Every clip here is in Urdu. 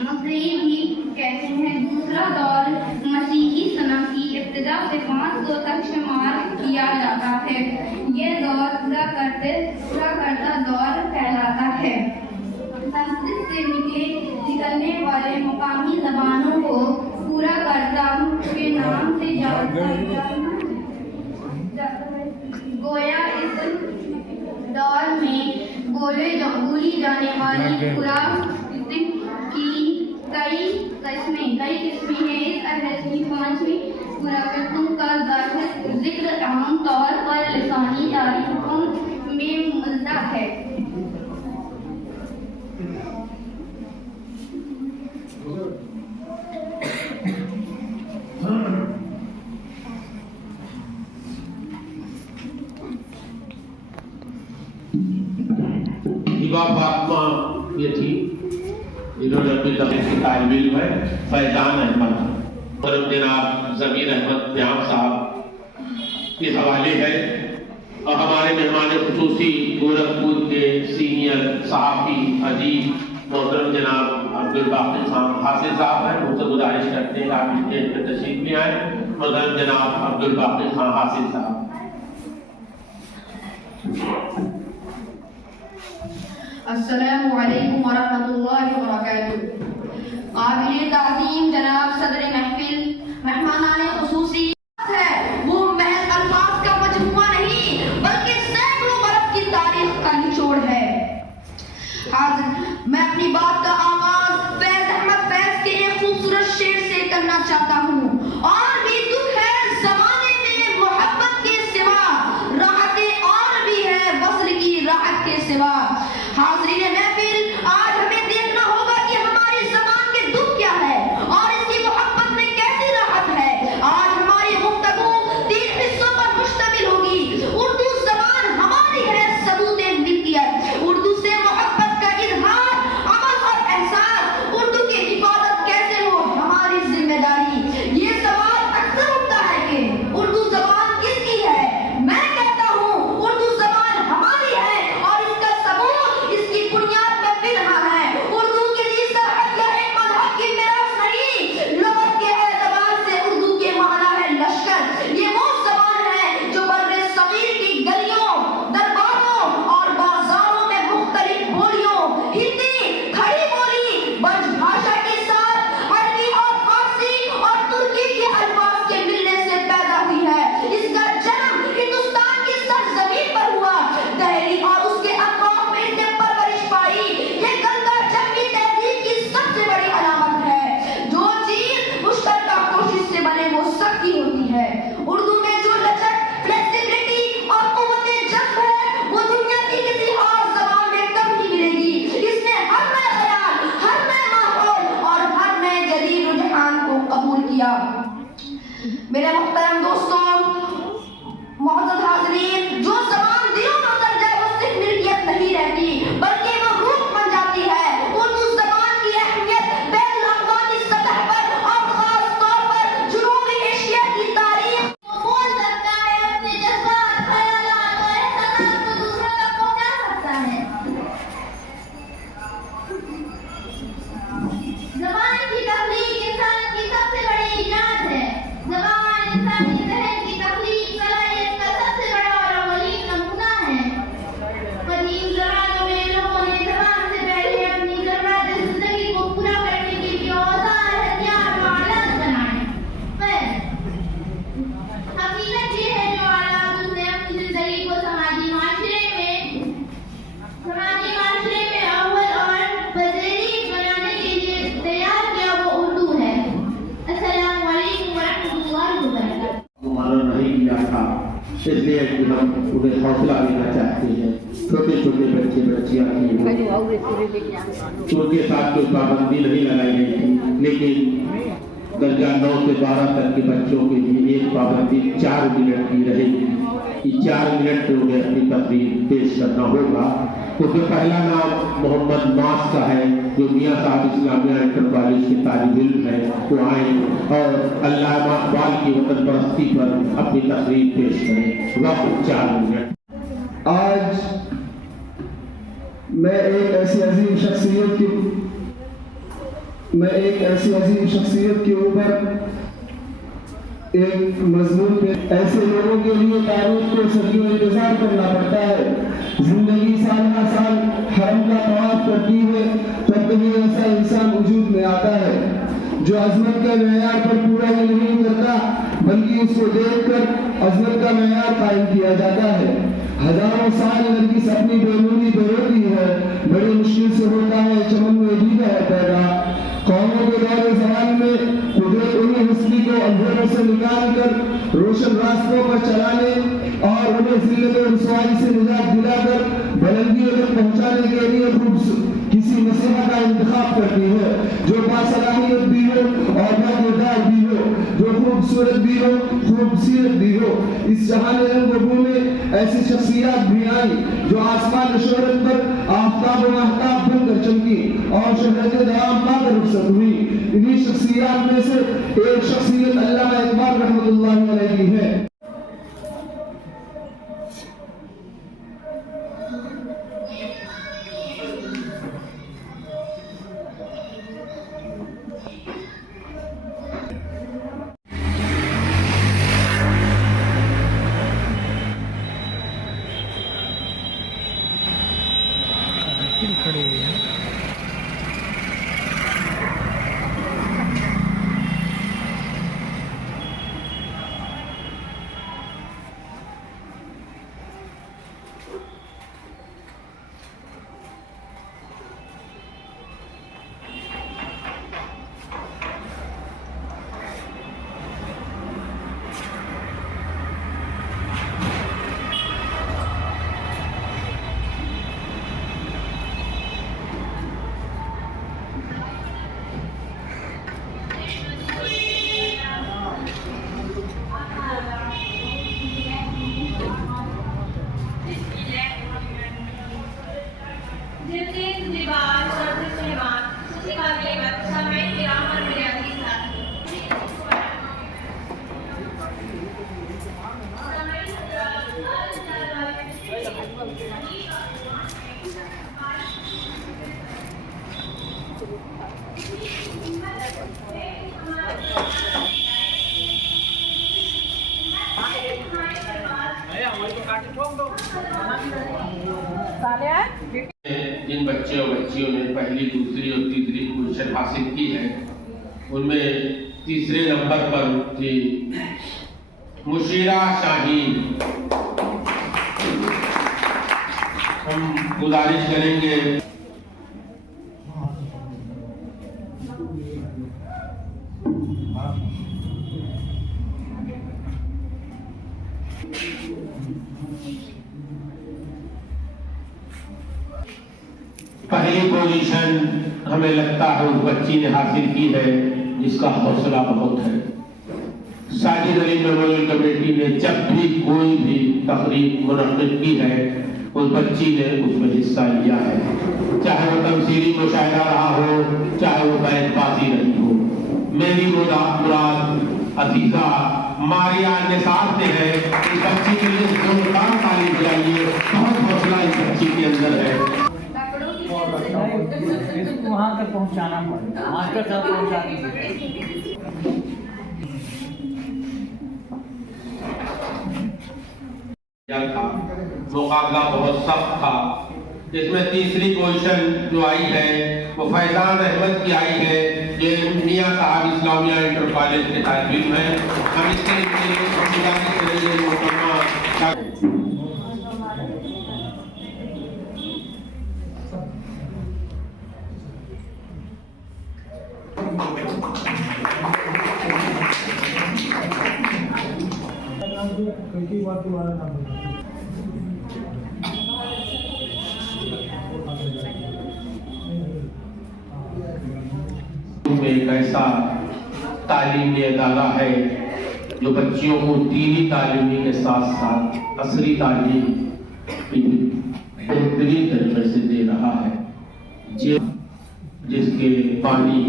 مغرب بھی کہتے ہیں۔ دوسرا دور مسیحی سنہ کی ابتدا سے 500 تک شمار کیا جاتا ہے۔ یہ دور پورا کرتا دور کہلاتا ہے۔ سنسکرت سے نکلنے والے مقامی زبانوں کو پورا کرتا کے نام سے جانا گویا اس دور میں بولی جانے والی پراکرت کی کئی قسمیں ہیں۔ اس عہد کی 5ویں پراکرتوں کا ذکر عام طور پر لسانی تاریخوں میں ملتا ہے۔ فاطمہ یہ تھی جنہوں نے اپنی تقریر کی طالب علم ہے فیضان احمد اور جناب ضمیر احمد نیام صاحب کے حوالے ہے، اور ہمارے مہمان خصوصی گورکھپور کے سینئر صحافی ادیب محترم جناب عبدالباقی خان حاصل صاحب ہیں۔ ان سے گزارش کرتے ہیں آپ اسٹیج پہ تشریف لے آئیں۔ محترم جناب عبدالباقی خان حاصل صاحب۔ السلام علیکم ورحمۃ اللہ وبرکاتہ۔ قابل تعظیم جناب صدر محفل، مہمانان خصوصی ہے، وہ محض الفاظ کا مجموعہ نہیں بلکہ سینکڑوں برس کی تاریخ کا نچوڑ ہے۔ آج میں اپنی بات کا آغاز فیض احمد فیض کے ایک خوبصورت شعر سے کرنا چاہتا ہوں۔ اور بھی دکھ ہے زمانے میں محبت کے سوا، راحتیں اور بھی ہے وصل کی راحت کے سوا۔ حاضرین محفل، آج ہمیں دیکھنا ہوگا کہ ہماری زبان کے دکھ کیا ہے اور اس کی محبت میں کیسی راحت ہے۔ آج ہماری گفتگو 3 حصوں پر مشتمل ہوگی۔ اردو زبان ہماری ہے ثبوت ملکیت، اردو سے محبت کا اظہار، عمل اور احساس، اردو کی حفاظت کیسے ہو ہماری ذمہ داری۔ یہ سوال اکثر اٹھتا ہے کہ اردو زبان کس کی ہے؟ میں کہتا ہوں اردو زبان ہماری ہے اور اس کا ثبوت اس کی بنیاد میں مل رہا ہے۔ اردو کی سرحد یا ایک مذہب کی میراث نہیں، لغت کے اعتبار سے اردو کے معنی ہے لشکر۔ یہ وہ زبان ہے جو بر صغیر کی گلیوں، درباروں اور بازاروں میں مختلف بولیوں، ہندی، کھڑی بولی، برج بھاشا کے ساتھ عربی اور فارسی اور ترکی کے الفاظ کے ملنے سے پیدا ہوئی ہے۔ اس کا جنم ہندوستان کی سرزمین پر ہوا، دہلی اور اس کے اطراف میں اس نے پرورش پائی۔ یہ گنگا جمنی تہذیب کی سب سے بڑی علامت ہے۔ جو چیز مشترکہ کوشش سے بنے وہ سختی ہوتی ہے۔ اردو میں جو لچک، فلیکسیبلٹی اور قوت جذب ہے وہ دنیا کی کسی اور زبان میں کم ہی ملے گی۔ اس نے ہر نئے خیال، ہر نئے ماحول اور ہر نئے جدید رجحان کو قبول کیا۔ میرے محترم دوستوں، معزز حاضرین، جو زبان دلوں میں اتر جائے وہ صرف ملکیت نہیں رہتی بلکہ وہ روح بن جاتی ہے۔ اردو زبان کی اہمیت بین الاقوامی سطح پر اور خاص طور پر جنوبی ایشیا کی تاریخ بول سکتا ہے، اپنے جذبات، خیالات اور احساسات کو دوسروں تک پہنچا سکتا ہے۔ زبان کی تخلیق انسان کی سب سے بڑی ایجاد ہے۔ زبان انسانی ذہن کی تخلیق صلاحیت کا سب سے بڑا اور اولین نمونہ ہے۔ قدیم زمانوں میں لوگوں نے زبان سے پہلے اپنی ضرورت زندگی کو پورا کرنے کے لیے اوزار، ہتھیار و آلات بنائے۔ خیر، حقیقت یہ ہے جو آلات اس نے اپنی زندگی کو سماجی معاشرے میں اول اور بزرگ بنانے کے لیے تیار کیا وہ اردو ہے۔ السلام علیکم ورحمۃ اللہ وبرکاتہ۔ ہمارا نہیں کیا تھا، اس لیے کہ ہم انہیں حوصلہ دینا چاہتے ہیں۔ چھوٹے چھوٹے بچے بچیاں تھیں، ان کے ساتھ کوئی پابندی نہیں لگائی گئی تھی، لیکن درجہ 9 سے 12 تک کے بچوں کے لیے ایک پابندی 4 منٹ کی رہے گی کہ 4 منٹ میں انہیں اپنی تقریر پیش کرنا ہوگا۔ تو پہلا نام محمد ناز کا ہے جو میاں صاحب اسلامیہ انٹر کالج کے طالب علم ہیں، وہ آئیں اور علامہ اقبال کی وطن پرستی پر اپنی تقریر پیش کریں۔ وقت 4 منٹ۔ آج میں ایک ایسی عظیم شخصیت کی میں ایک ایسی عظیم شخصیت کے اوپر ایک مضمون پہ ایسے لوگوں کے لیے تاریخ کو صدیوں انتظار کرنا پڑتا ہے. زندگی سال ہر سال حرم کا طواف کرتی ہے تب کہیں ایسا انسان وجود میں آتا ہے جو عظمت کا معیار پر پورا ہی نہیں کرتا بلکہ اس کو دیکھ کر عظمت کا معیار قائم کیا جاتا ہے. ہزاروں سال نرگس اپنی بیرونی بروتی ہے, بڑی مشکل سے ہوتا ہے چمن میں دیدہ ہے پیدا. قوموں کے دور زمان میں قدرت انہیں ہستی کو اندھیروں سے نکال کر روشن راستوں پر چلانے اور انہیں ذلت و رسوائی سے نجات دلا کر بلندیوں تک پہنچانے کے لیے کسی مسیحا کا انتخاب کرتی ہے جو باصلاحیت بھی ہو اور باکردار بھی ہو, جو خوبصورت بھی ہو, خوبصورت بھی ہو. اس جہان رنگ و بو میں ایسی شخصیات بھی آئیں جو آسمان شہرت پر آفتاب و مہتاب بن کر چمکی اور شہرت دوام پا کر رخصت ہوئی. انہی شخصیات میں سے ایک شخصیت علامہ اقبال رحمۃ اللہ علیہ کی ہے. کھڑی ہوئی ہے. جن بچے اور بچیوں نے پہلی, دوسری اور تیسری پوزیشن حاصل کی ہے ان میں تیسرے نمبر پر تھی مشیرہ شاہین. ہم گزارش کریں گے پہلی پوزیشن ہمیں لگتا ہے اس بچی نے حاصل کی ہے جس کا حوصلہ بہت ہے. ساجد علی میموریل کمیٹی نے جب بھی کوئی بھی تقریب منعقد کی ہے اس بچی نے اس میں حصہ لیا ہے, چاہے وہ تمثیلی مشاہدہ رہا ہو, چاہے وہ بیت بازی رہی ہو. میری مراد عزیزہ ماریا نثار سے ہے. اس بچی کے لیے زوردار تعریف بجائیے, بہت حوصلہ اس بچی کے اندر ہے. وہاں تک پہنچانا پڑتا, وہاں تک پہنچا تھا. مقابلہ بہت سخت تھا. اس میں تیسری پوزیشن جو آئی ہے وہ فیضان احمد کی آئی ہے. یہ میاں صاحب اسلامیہ انٹر کالج کے طالب علم ہیں. ہم اس کے لیے ایک ایسا تعلیمی ادارہ ہے جو بچیوں کو دینی تعلیمی کے ساتھ ساتھ عصری تعلیم بہترین طریقے سے دے رہا ہے, جس کے بانی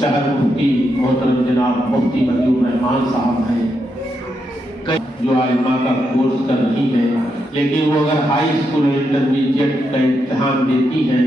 شہر مفتی محترم جناب مفتی بدیع الرحمان صاحب ہیں. جو عالمہ کا کورس کر رہی ہیں, لیکن وہ اگر ہائی اسکول اور انٹرمیڈیٹ کا امتحان دیتی ہیں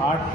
8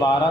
12